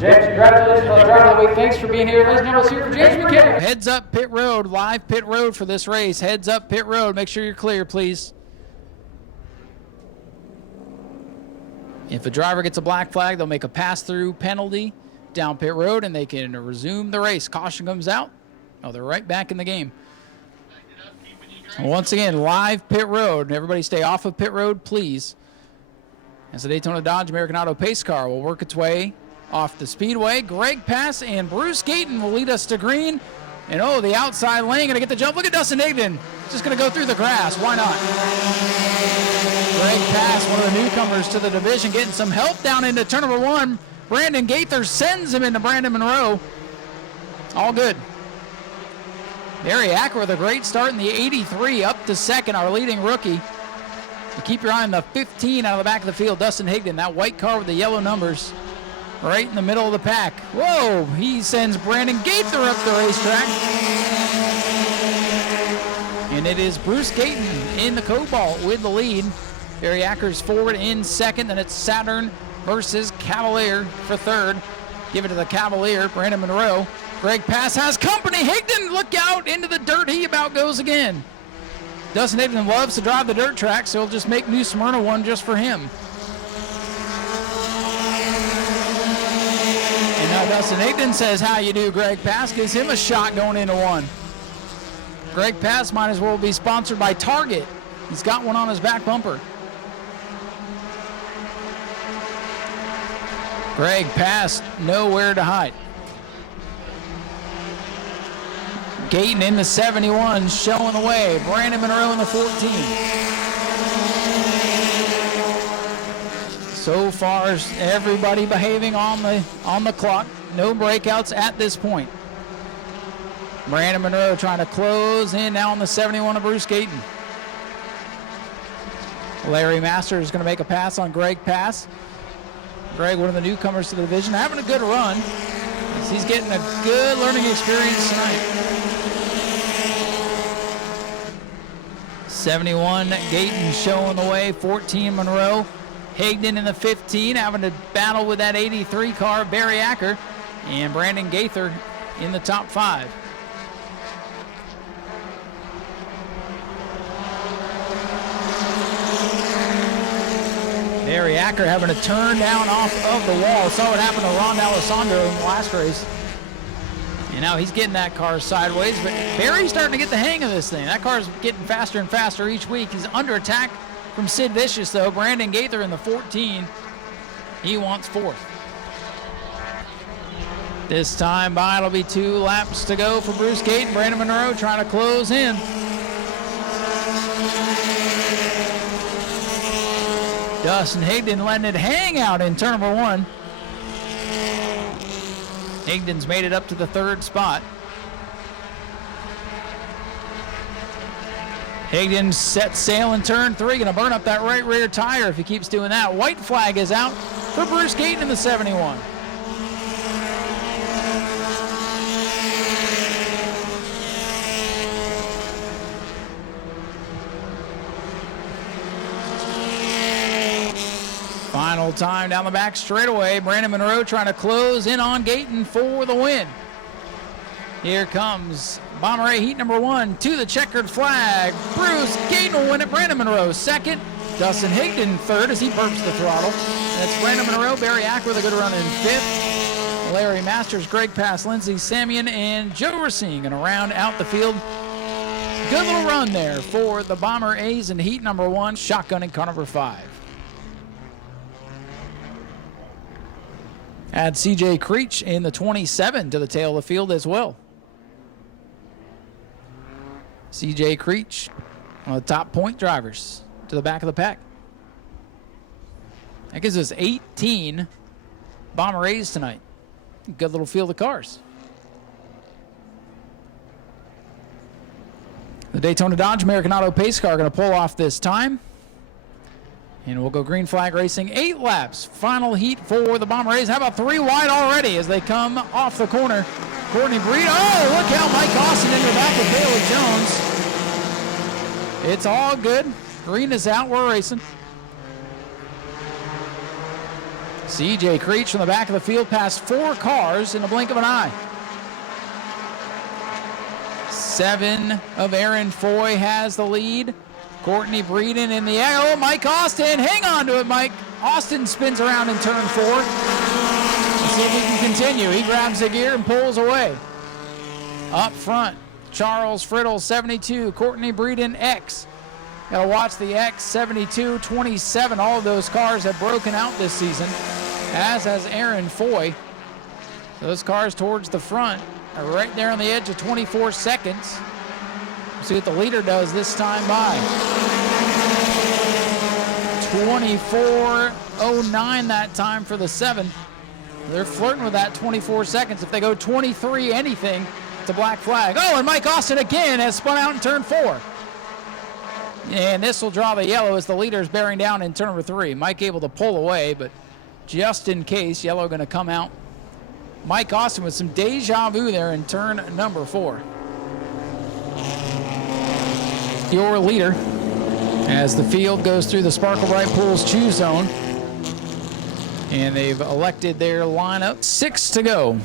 James, congratulations on the driver of the week. Thanks for being here. Ladies and gentlemen, here for James McKinney. Heads up pit road, live pit road for this race. Heads up pit road. Make sure you're clear, please. If a driver gets a black flag, they'll make a pass-through penalty down pit road, and they can resume the race. Caution comes out. Oh, they're right back in the game. Once again, live pit road. Everybody stay off of pit road, please. As the Daytona Dodge American Auto pace car will work its way off the Speedway. Greg Pass and Bruce Gayton will lead us to green. And oh, the outside lane going to get the jump. Look at Dustin Higdon. Just going to go through the grass. Why not? Greg Pass, one of the newcomers to the division, getting some help down into turn number one. Brandon Gaither sends him into Brandon Monroe. All good. Barry Acker with a great start in the 83 up to second, our leading rookie. You keep your eye on the 15 out of the back of the field, Dustin Higdon, that white car with the yellow numbers. Right in the middle of the pack. Whoa, he sends Brandon Gaither up the racetrack. And it is Bruce Gayton in the Cobalt with the lead. Barry Acker's forward in second, then it's Saturn versus Cavalier for third. Give it to the Cavalier, Brandon Monroe. Greg Pass has company. Higdon, look out into the dirt. He about goes again. Dustin Higdon loves to drive the dirt track, so he'll just make New Smyrna one just for him. Dustin Higdon says, how you do, Greg Pass. Gives him a shot going into one. Greg Pass might as well be sponsored by Target. He's got one on his back bumper. Greg Pass, nowhere to hide. Gayton in the 71, showing the way. Brandon Monroe in the 14. So far, everybody behaving on the clock. No breakouts at this point. Brandon Monroe trying to close in now on the 71 of Bruce Gayton. Larry Masters is going to make a pass on Greg Pass. Greg, one of the newcomers to the division, having a good run. He's getting a good learning experience tonight. 71, Gayton showing the way. 14, Monroe. Higdon in the 15, having to battle with that 83 car, Barry Acker, and Brandon Gaither in the top 5. Barry Acker having to turn down off of the wall. Saw what happened to Ron Alessandro in the last race. And now he's getting that car sideways, but Barry's starting to get the hang of this thing. That car's getting faster and faster each week. He's under attack from Sid Vicious, though. Brandon Gaither in the 14. He wants 4th. This time by, it'll be 2 laps to go for Bruce Gayton. Brandon Monroe trying to close in. Dustin Higdon letting it hang out in turn number 1. Higdon's made it up to the 3rd spot. Higdon sets sail in turn 3. Going to burn up that right rear tire if he keeps doing that. White flag is out for Bruce Gayton in the 71. Final time down the back straightaway. Brandon Monroe trying to close in on Gayton for the win. Here comes Bomber A heat number 1 to the checkered flag. Bruce Gayton will win it. Brandon Monroe second. Dustin Higdon third as he burps the throttle. That's Brandon Monroe. Barry Acker with a good run in 5th. Larry Masters, Greg Pass, Lindsey Samian, and Joe Racine going to round out the field. Good little run there for the Bomber A's in heat number 1. Shotgunning car number 5. Add CJ Creech in the 27 to the tail of the field as well. CJ Creech, one of the top point drivers, to the back of the pack. That gives us 18 Bomber A's tonight. Good little field of cars. The Daytona Dodge American Auto pace car going to pull off this time. And we'll go green flag racing. 8 laps. Final heat for the Bomber A's. How about 3 wide already as they come off the corner? Courtney Breed. Oh, look how Mike Austin in the back of Bailey Jones. It's all good. Green is out. We're racing. CJ Creech from the back of the field passed 4 cars in the blink of an eye. 7 of Aaron Foy has the lead. Courtney Breeden in the air. Oh, Mike Austin, hang on to it, Mike. Austin spins around in turn 4. Let's see if he can continue. He grabs the gear and pulls away. Up front, Charles Friddle, 72. Courtney Breeden, X. Got to watch the X, 72, 27. All of those cars have broken out this season, as has Aaron Foy. Those cars towards the front are right there on the edge of 24 seconds. We'll see what the leader does this time by. 24:09 that time for the 7. They're flirting with that 24 seconds. If they go 23 anything, it's a black flag. Oh, and Mike Austin again has spun out in turn 4. And this will draw the yellow as the leader is bearing down in turn number 3. Mike able to pull away, but just in case, yellow going to come out. Mike Austin with some deja vu there in turn number 4. Your leader as the field goes through the Sparkle Bright Pools Choose Zone. And they've elected their lineup. 6 to go.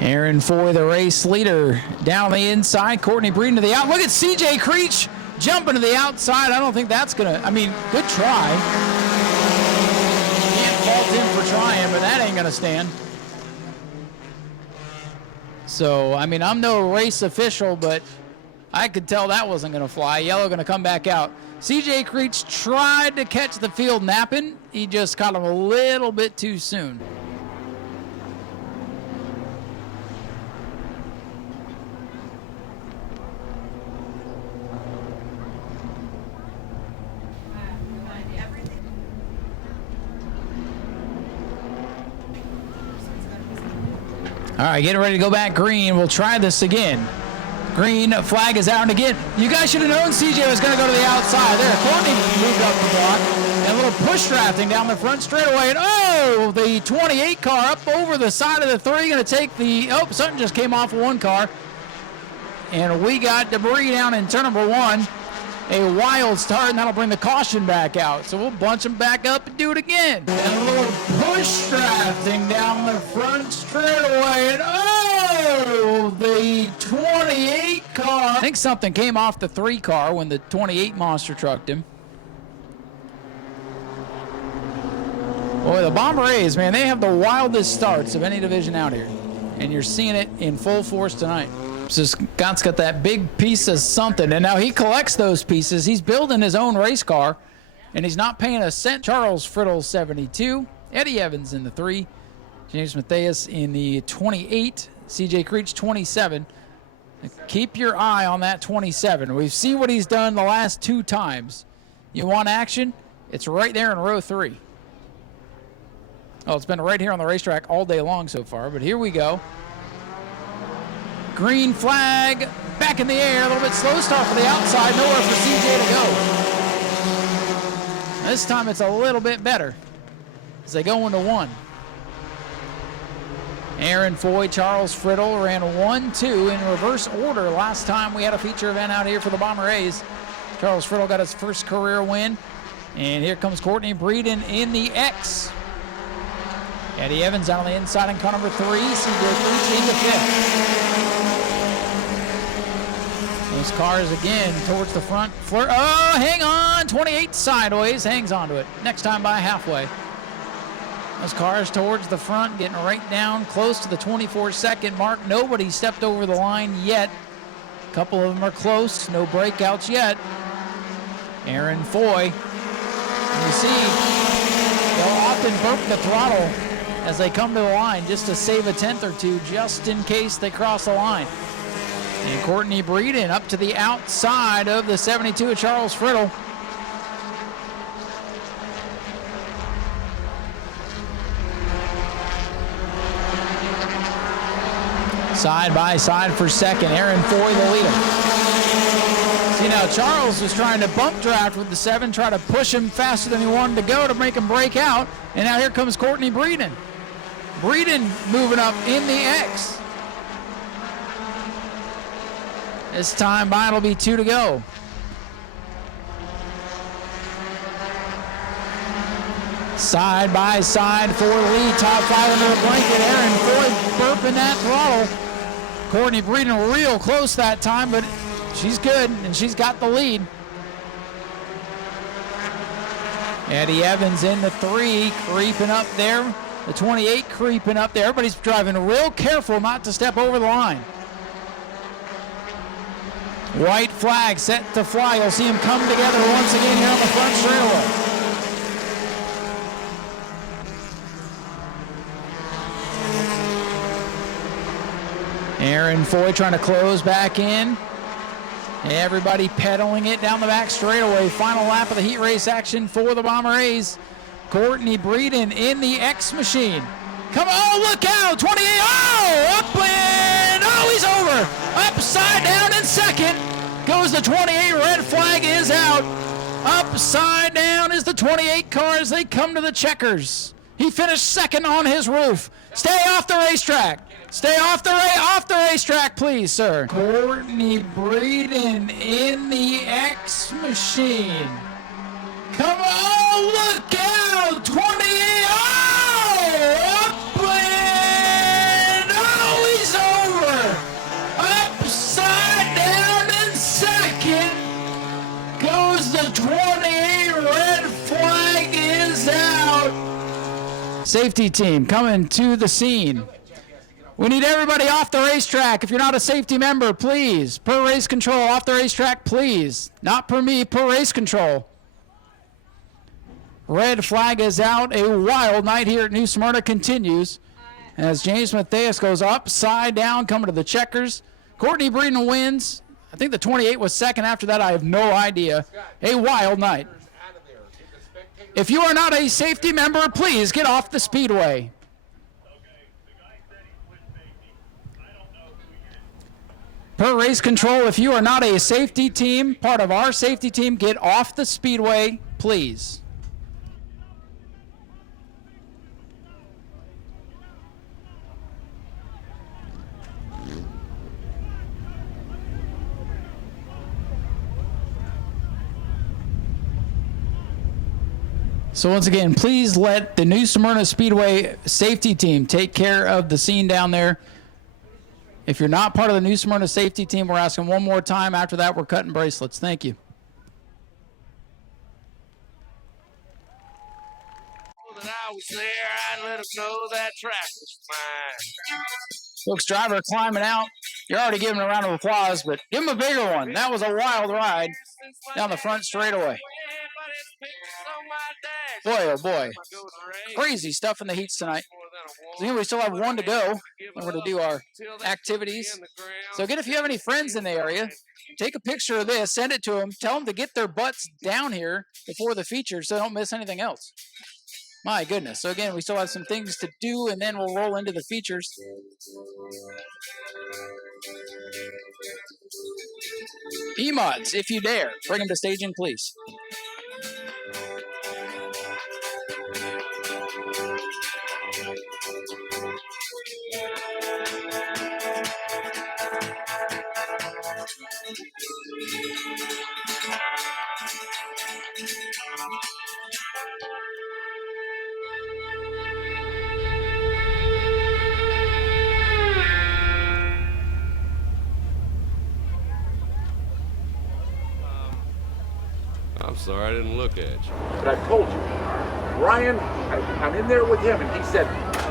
Aaron Foy, the race leader, down on the inside. Courtney Breeden to the out. Look at CJ Creech jumping to the outside. I don't think that's going to, I mean, good try. Can't fault him for trying, but that ain't going to stand. So, I mean, I'm no race official, but I could tell that wasn't going to fly. Yellow going to come back out. CJ Creech tried to catch the field napping. He just caught him a little bit too soon. All right, getting ready to go back green. We'll try this again. Green flag is out, and again, you guys should have known CJ was going to go to the outside. There, Courtney moved up the block, and a little push drafting down the front straightaway, and oh, the 28 car up over the side of the 3, going to take the, oh, something just came off of one car, and we got debris down in turn number 1. A wild start, and that'll bring the caution back out. So we'll bunch them back up and do it again. And a little push drafting down the front straightaway, and oh, the 28 car. I think something came off the 3 car when the 28 monster trucked him. Boy, the Bombereys, man, they have the wildest starts of any division out here. And you're seeing it in full force tonight. So Scott's got that big piece of something, and now he collects those pieces. He's building his own race car, and he's not paying a cent. Charles Friddle, 72. Eddie Evans in the 3. James Matthias in the 28. CJ Creech, 27. Keep your eye on that 27. We've seen what he's done the last 2 times. You want action? It's right there in row 3. Oh, it's been right here on the racetrack all day long so far, but here we go. Green flag, back in the air, a little bit slow start for the outside, nowhere for CJ to go. This time it's a little bit better as they go into 1. Aaron Foy, Charles Friddle ran 1-2 in reverse order last time we had a feature event out here for the Bombereys. Charles Friddle got his first career win, and here comes Courtney Breeden in the X. Eddie Evans out on the inside in car number 3, CJ Creech into 5th. Those cars again towards the front. Flirt. Oh, hang on. 28 sideways. Hangs onto it. Next time by halfway. Those cars towards the front, getting right down close to the 24-second mark. Nobody stepped over the line yet. A couple of them are close. No breakouts yet. Aaron Foy. And you see, they'll often burp the throttle as they come to the line just to save a tenth or two, just in case they cross the line. And Courtney Breeden up to the outside of the 72 of Charles Friddle. Side by side for second. Aaron Foy the leader. See now, Charles was trying to bump draft with the 7, try to push him faster than he wanted to go to make him break out. And now here comes Courtney Breeden. Breeden moving up in the X. This time by it'll be 2 to go. Side by side for the lead. Top 5 under the blanket. Aaron Foy burping that throttle. Courtney Breeden real close that time, but she's good, and she's got the lead. Eddie Evans in the 3, creeping up there. The 28 creeping up there. Everybody's driving real careful not to step over the line. White flag set to fly. You'll see them come together once again here on the front straightaway. Aaron Foy trying to close back in. Everybody pedaling it down the back straightaway. Final lap of the heat race action for the Bomber A's. Courtney Breeden in the X machine. Come on, look out, 28, oh, up and, oh, he's over. Upside down in second goes the 28, red flag is out. Upside down is the 28 car as they come to the checkers. He finished second on his roof. Stay off the racetrack. Stay off the racetrack, please, sir. Courtney Breeden in the X machine. Come on, look out! 28, oh! Up and, oh, he's over! Upside down in second goes the 28, red flag is out. Safety team coming to the scene. We need everybody off the racetrack. If you're not a safety member, please. Per race control, off the racetrack, please. Not per me, per race control. Red flag is out. A wild night here at New Smyrna continues as James Matthias goes upside down, coming to the checkers. Courtney Breeden wins. I think the 28 was second. After that, I have no idea. A wild night. If you are not a safety member, please get off the speedway. Per race control, if you are not a safety team, part of our safety team, get off the speedway, please. So once again, please let the New Smyrna Speedway safety team take care of the scene down there. If you're not part of the New Smyrna safety team, we're asking one more time. After that, we're cutting bracelets. Thank you. That I was there, I'd let them know that track was mine. Brooks driver climbing out. You're already giving a round of applause, but give him a bigger one. That was a wild ride down the front straightaway. Boy, oh boy. Crazy stuff in the heats tonight. So we still have one to go. We're going to do our activities. So again, if you have any friends in the area, take a picture of this, send it to them, tell them to get their butts down here before the feature so they don't miss anything else. My goodness. So again, we still have some things to do, and then we'll roll into the features. E-Mods, if you dare, bring them to staging, please. I'm sorry, I didn't look at you. But I told you, Ryan, I'm in there with him, and he said,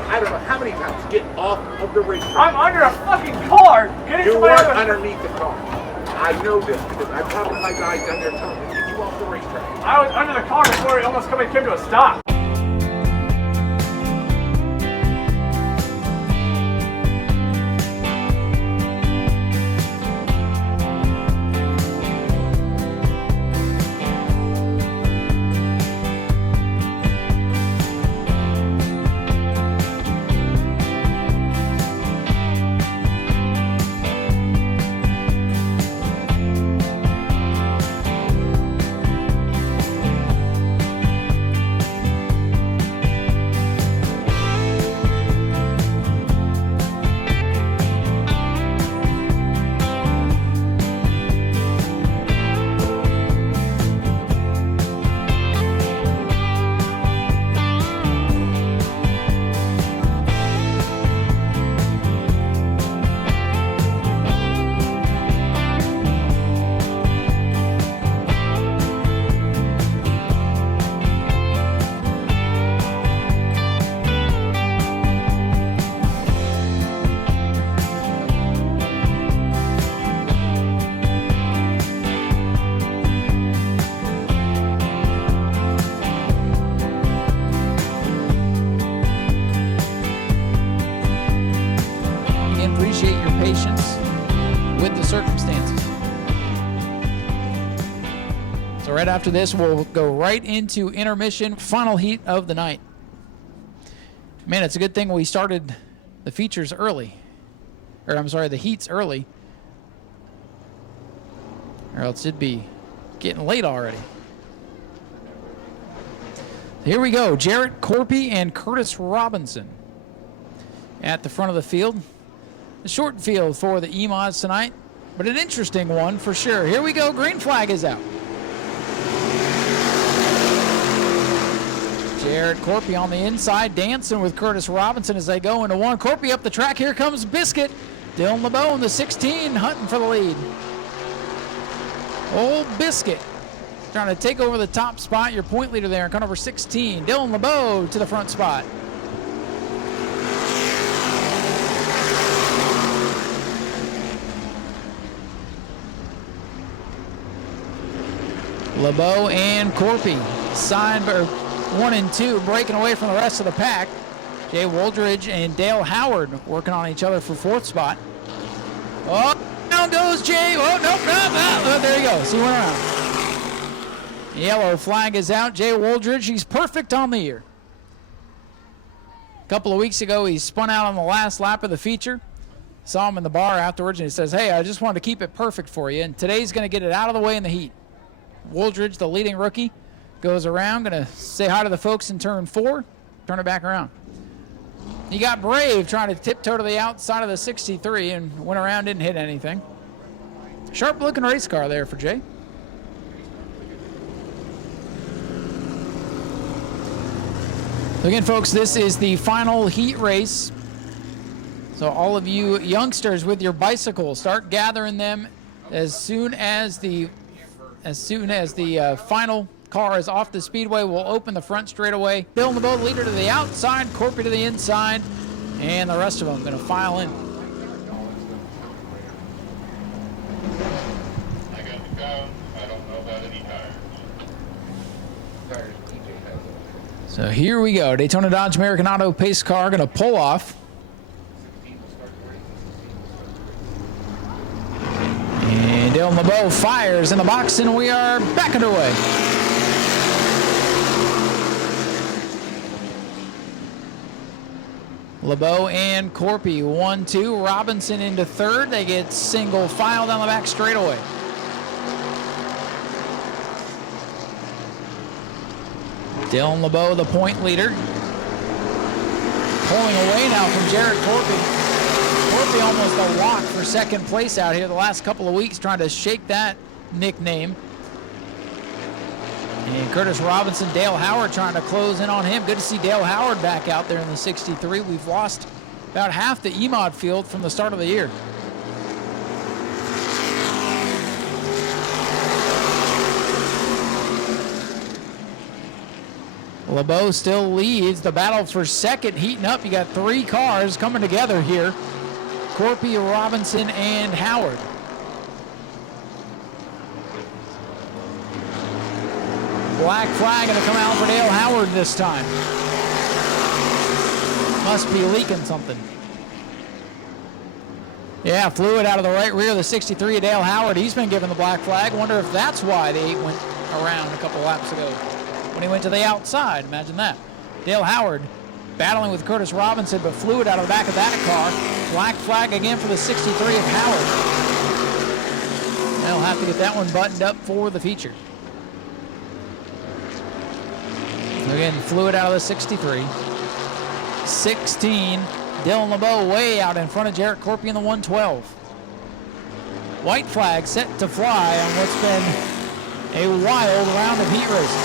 I don't know how many times, get off of the racetrack. I'm under a fucking car! Get You into weren't my underneath the car. I know this because I've talked to my guys down there telling me, get you off the racetrack. I was under the car before it almost came to a stop. patience with the circumstances. So right after this, we'll go right into intermission, final heat of the night. Man, it's a good thing we started the features early. Or I'm sorry, the heats early. Or else it'd be getting late already. Here we go. Jarrett Corpy and Curtis Robinson at the front of the field. A short field for the E-Mods tonight, but an interesting one for sure. Here we go. Green flag is out. Jarrett Corpy on the inside, dancing with Curtis Robinson as they go into one. Corpy up the track. Here comes Biscuit. Dylan LeBeau in the 16, hunting for the lead. Old Biscuit trying to take over the top spot. Your point leader there in car number 16. Dylan LeBeau to the front spot. LeBeau and Corpy side 1 and 2, breaking away from the rest of the pack. Jay Woldridge and Dale Howard working on each other for 4th spot. Oh, down goes Jay. Oh, nope, oh, there he goes. He went around. Yellow flag is out. Jay Woldridge, he's perfect on the year. A couple of weeks ago, he spun out on the last lap of the feature. Saw him in the bar afterwards, and he says, hey, I just wanted to keep it perfect for you, and today's going to get it out of the way in the heat. Woldridge, the leading rookie, goes around, going to say hi to the folks in turn 4, turn it back around. He got brave trying to tiptoe to the outside of the 63 and went around, didn't hit anything. Sharp looking race car there for Jay. So again, folks, this is the final heat race. So all of you youngsters with your bicycles, start gathering them as soon as the final car is off the speedway. We'll open the front straightaway. Bill LeBeau, leader to the outside, Corpy to the inside, and the rest of them going to file in. I got the car. I don't know about any tires. So here we go. Daytona Dodge American Auto pace car going to pull off. And Dylan LeBeau fires in the box, and we are back underway. LeBeau and Corpy, 1-2. Robinson into 3rd. They get single file down the back straightaway. Dylan LeBeau, the point leader. Pulling away now from Jarrett Corpy. Corpy almost a walk for 2nd place out here the last couple of weeks, trying to shake that nickname. And Curtis Robinson, Dale Howard trying to close in on him. Good to see Dale Howard back out there in the 63. We've lost about half the E-Mod field from the start of the year. LeBeau still leads. The battle for 2nd heating up. You got 3 cars coming together here. Corpy, Robinson, and Howard. Black flag going to come out for Dale Howard this time. Must be leaking something. Yeah, fluid out of the right rear of the 63 of Dale Howard. He's been given the black flag. Wonder if that's why the 8 went around a couple laps ago when he went to the outside. Imagine that. Dale Howard battling with Curtis Robinson, but fluid out of the back of that car. Black flag again for the 63 of Howard. They'll have to get that one buttoned up for the feature. Again, fluid out of the 63. 16, Dylan LeBeau way out in front of Jarrett Corpy in the 112. White flag set to fly on what's been a wild round of heat racing.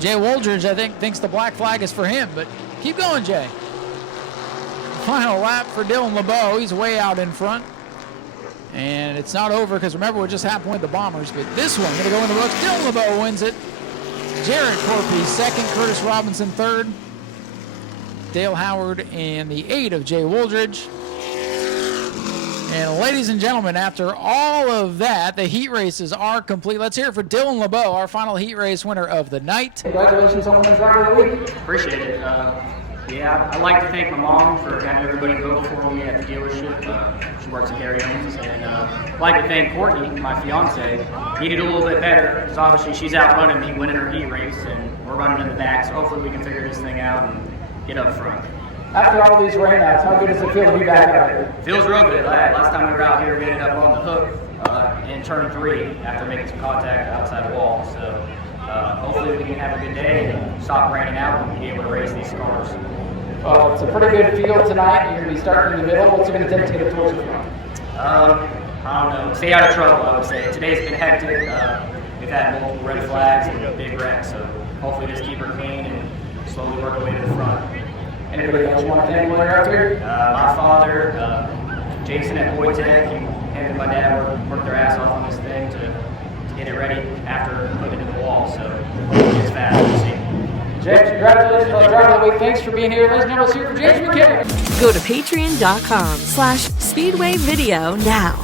Jay Woldridge, I think, thinks the black flag is for him, but keep going, Jay. Final lap for Dylan LeBeau. He's way out in front. And it's not over because, remember, we're just halfway with the Bombers, but this one going to go in the books. Dylan LeBeau wins it. Jarrett Corpy 2nd, Curtis Robinson 3rd. Dale Howard and the 8 of Jay Woldridge. And ladies and gentlemen, after all of that, the heat races are complete. Let's hear it for Dylan LeBeau, our final heat race winner of the night. Congratulations on winning driver of the week. Appreciate it. Yeah, I'd like to thank my mom for having everybody vote for me at the dealership. She works at Gary Owens. And I'd like to thank Courtney, my fiance. He did a little bit better, because obviously she's out running me, winning her heat race, and we're running in the back, so hopefully we can figure this thing out and get up front. After all these rainouts, how good does it feel to be back out here? Feels real good. Last time we were out here, we ended up on the hook in turn 3 after making some contact outside the wall. So hopefully we can have a good day and stop raining out and be able to race these cars. Well, it's a pretty good field tonight. You're going to be starting in the middle. What's it going to take to get it towards the front? I don't know. Stay out of trouble, I would say. Today's been hectic. We've had multiple red flags and big wrecks, so hopefully just keep her clean and slowly work our way to the front. Anybody else want to thank while you're out here? My father, Jason at Voiceover, him and my dad worked their ass off on this thing to get it ready after putting it in the wall, so it's fast. We'll see. James, congratulations on the driver of the week. Thanks for being here. Ladies and gentlemen, here for James McKinney. Go to patreon.com/Speedway Video now.